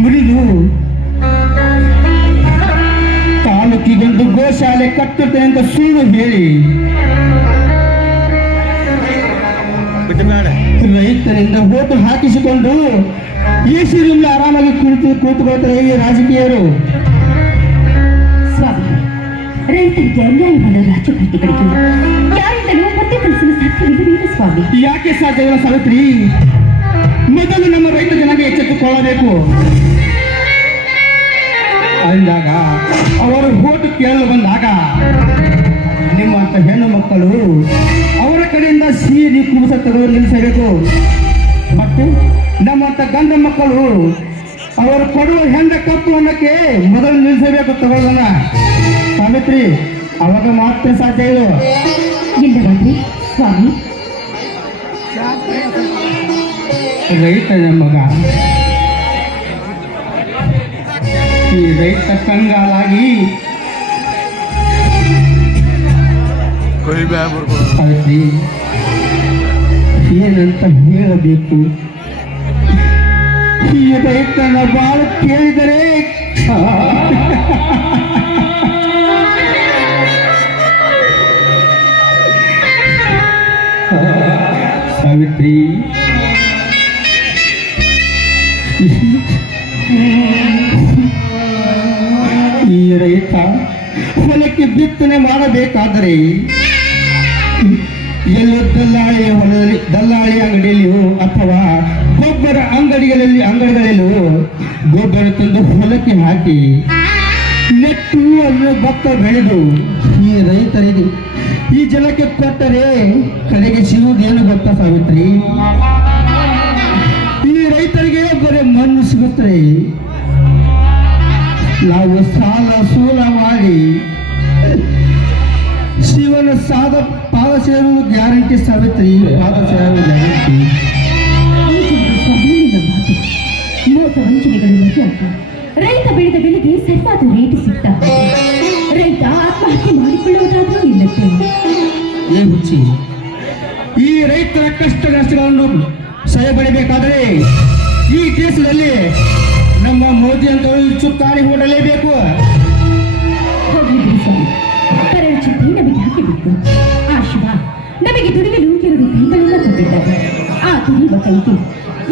ಮುರಿದು ತಾಲೂಕಿಗೊಂದು ಗೋಶಾಲೆ ಕಟ್ಟುತ್ತೆ ಅಂತ ಸುಳ್ಳು ಹೇಳಿ. ರೈತರಿಂದ ಓಟು ಹಾಕಿಸಿಕೊಂಡು ಈ ಸಿರಿಲ್ಲ ಆರಾಮಾಗಿ ಕುಳಿತು ಕೂತ್ಕೊಳ್ತಾರೆ ಈ ರಾಜಕೀಯರು. ಸ್ವಾಮಿ ರೈತರಿಗೆ ಅನ್ಯಾಯ ಮಾಡೋ ರಾಜಕಾರಣಿಗಳಿಗೆ ಯಾರಿಂದಲೂ ಮತ್ತೆ ಕಲಿಸಲು ಸಾಧ್ಯವಿಲ್ಲವೇನು ಸ್ವಾಮಿ. ಯಾಕೆ ಸಾಧ್ಯವಿಲ್ಲ ಸಾವಿತ್ರಿ? ಎಚ್ಚೆತ್ತುಕೊಳ್ಳಬೇಕು ಅಂದಾಗ ಅವರು ಓಟು ಕೇಳಲು ಬಂದಾಗ ನಿಮ್ಮಂತ ಹೆಣ್ಣು ಮಕ್ಕಳು ಅವರ ಕಡೆಯಿಂದ ಸೀರಿ ಕೂಸ ತೆಗೆದು ನಿಲ್ಲಿಸಬೇಕು. ಮತ್ತು ನಮ್ಮಂತ ಗಂಡ ಮಕ್ಕಳು ಅವರು ಕೊಡುವ ಹೆಂಡ ಕಪ್ಪು ಅನ್ನಕ್ಕೆ ಮೊದಲು ನಿಲ್ಲಿಸಬೇಕು ತಗೊಳ್ಳೋಣ. ಸಾವಿತ್ರಿ ಅವಾಗ ಮಾತ್ರ ಸಾಧ್ಯ ಇದು. ರೈತ ಸ್ವಾಮಿ. ರೈತ ಮಗ. ಈ ರೈತ ಕಂಗಾಲಾಗಿ ಸಾವಿತ್ರಿ ಏನಂತ ಹೇಳಬೇಕು ಈ ರೈತನ ಬಾಳು ಕೇಳಿದರೆ ಸಾವಿತ್ರಿ ರೈತ ಹೊಲಕ್ಕೆ ಬಿತ್ತನೆ ಮಾಡಬೇಕಾದರೆ ಎಲ್ಲೋ ದಲ್ಲಾಳಿಯ ಹೊಲದಲ್ಲಿ ದಲ್ಲಾಳಿ ಅಂಗಡಿಯಲ್ಲಿಯೋ ಅಥವಾ ಗೊಬ್ಬರ ಅಂಗಡಿಗಳಲ್ಲಿ ಅಂಗಡಿಗಳಲ್ಲೂ ಗೊಬ್ಬರ ತಂದು ಹೊಲಕ್ಕೆ ಹಾಕಿ ನೆಟ್ಟು ಅನ್ನು ಭತ್ತ ಬೆಳೆದು ಈ ರೈತರಿಗೆ ಈ ಜನಕ್ಕೆ ಕೊಟ್ಟರೆ ಕಡೆಗೆ ಸಿಗುವುದೇನು ಗೊತ್ತಾ ಸಾವಿತ್ರಿ? ಈ ರೈತರಿಗೆ ಬರೀ ಮಣ್ಣು ಸಿಗುತ್ತದೆ. ನಾವು ಸಾಲ ಸೂಲ ಮಾಡಿ ಶಿವನ ಸಾದ ಪಾದ ಸೇರುವುದು ಗ್ಯಾರಂಟಿ ಸಾವಿತ್ರಿ ಪಾದ ಸೇರುವ ಗ್ಯಾರಂಟಿ. ರೈತ ಬೆಳೆದ ಬೆಲೆಗೆ ಸರಿಯಾದ ರೇಟ್ ಸಿಗ್ತಾ ರೈತ ಆತ್ಮಹತ್ಯೆ ಮಾಡಿಕೊಳ್ಳುವುದಾದ್ರೂ ನಿಲ್ಲುತ್ತೆ. ಏ ಹುಚ್ಚಿ ಈ ರೈತರ ಕಷ್ಟ ನಷ್ಟಗಳನ್ನು ಸಹಪಡಬೇಕಾದರೆ ಈ ದೇಶದಲ್ಲಿ ನಮ್ಮ ಮೋದಿ ಅಂತ ಚುಕ್ಕಾಣಿ ಹೂಡಲೇಬೇಕು ಕರಳ ಚಿಂತೆ ನಮಗೆ ಯಾಕೆ ಬೇಕು ಆ ಶಿವ ನಮಗೆ ದುಡಿಯಲು ಎರಡು ಕೈಗಳೆಲ್ಲ ಕೊಟ್ಟಿದ್ದಾರೆ ಆ ದುಡಿಯುವ ಕೈಗೆ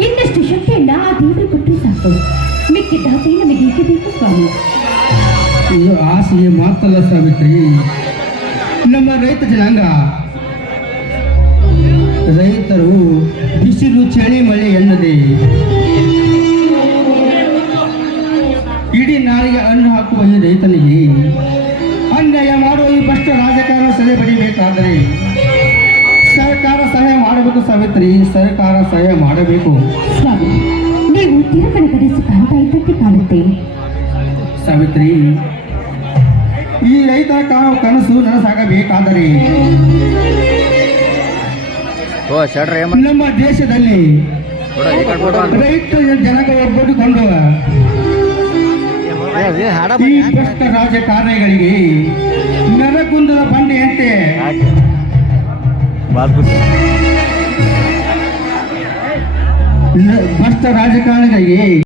ಇನ್ನಷ್ಟು ಶಕ್ತಿಯನ್ನ ಆ ದೇವರು ಕೊಟ್ಟರೆ ಸಾಕು. ಮಿಕ್ಕಿದ್ದ ಕೈ ನಮಗೆ ಏಕೆ ಬೇಕು ಸ್ವಾಮಿ. ಇದು ಆಸೆಗೆ ಮಾತಲ್ಲ ಸಾವಿತ್ರಿ. ನಮ್ಮ ರೈತ ಜನಾಂಗ ರೈತರು ಬಿಸಿಲು ಚಳಿ ಮಳೆ ಎನ್ನದೆ ಹಣ್ಣು ಹಾಕುವ ಈ ರೈತನಿಗೆ ಅನ್ಯಾಯ ಮಾಡುವ ಈ ಭ್ರಷ್ಟ ರಾಜಕಾರಣ ಸೆರೆ ಬಡಿಬೇಕಾದರೆ ಸರ್ಕಾರ ಸಹಾಯ ಮಾಡಬೇಕು ಸಾವಿತ್ರಿ ಸರ್ಕಾರ ಸಹಾಯ ಮಾಡಬೇಕು ಸ್ವಾಮಿ ನೀವು ತಿರುಕನ ಕನಸು ಕಾಣ್ತಾ ಇದ್ದಂತೆ ಕಾಣುತ್ತೆ ಸಾವಿತ್ರಿ ಈ ರೈತ ಕನಸು ನನಸಾಗಬೇಕಾದರೆ ನಮ್ಮ ದೇಶದಲ್ಲಿ. ರೈತ ಜನಕ ಒಗ್ಗಟ್ಟುಕೊಂಡು ಈ. ಭ್ರಷ್ಟ ರಾಜಕಾರಣಿಗಳಿಗೆ ನರಗುಂದದ ಬಂಡೆಯಂತೆ ಭ್ರಷ್ಟ ರಾಜಕಾರಣಿಗಳಿಗೆ